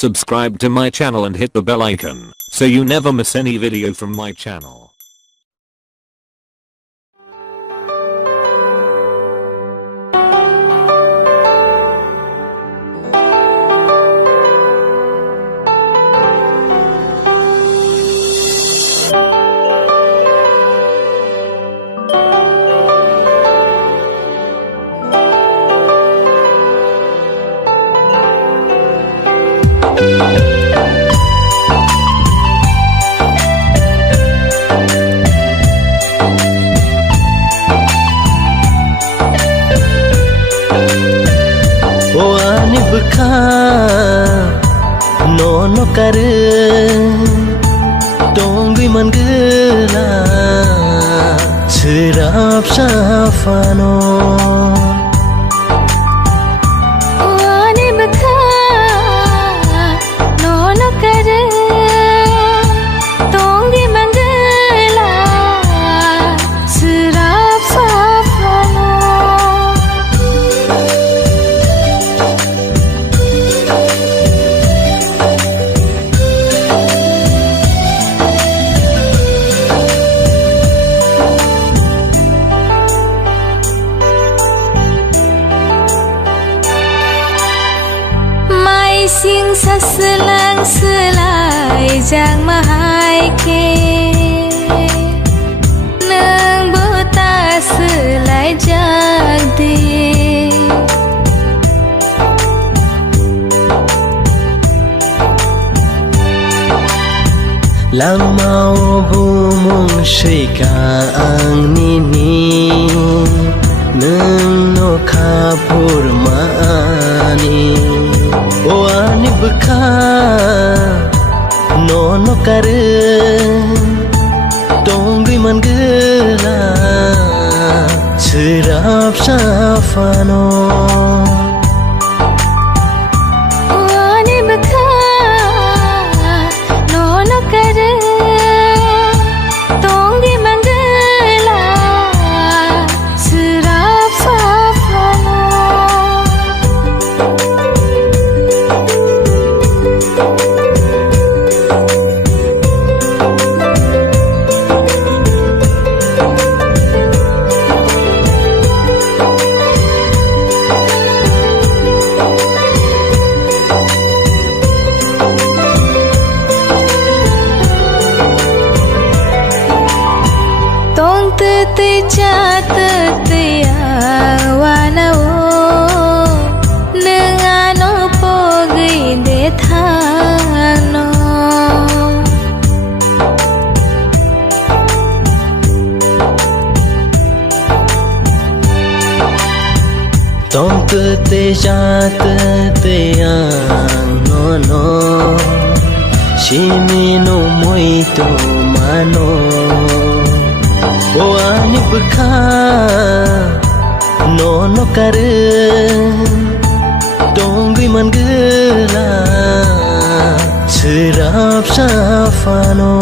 Subscribe to my channel and hit the bell icon so you never miss any video from my channel. Beka nono kare tonggui man gela serap safano Wani beka nono kare tonggui man gela serap safano Sing sa selang selai jang mahai ke nang buta selai jang di lang mau bumung shika ang nini nang no kapur maani Wani beka nono kare tonggui man gela serap safano Wani beka nono kare tonggui man gela serap safano Te cha te ya wana o nengano pogi de thano tong te cha te ya no no shimi no muito mano Wani beka nono kare tonggui man gela serap safano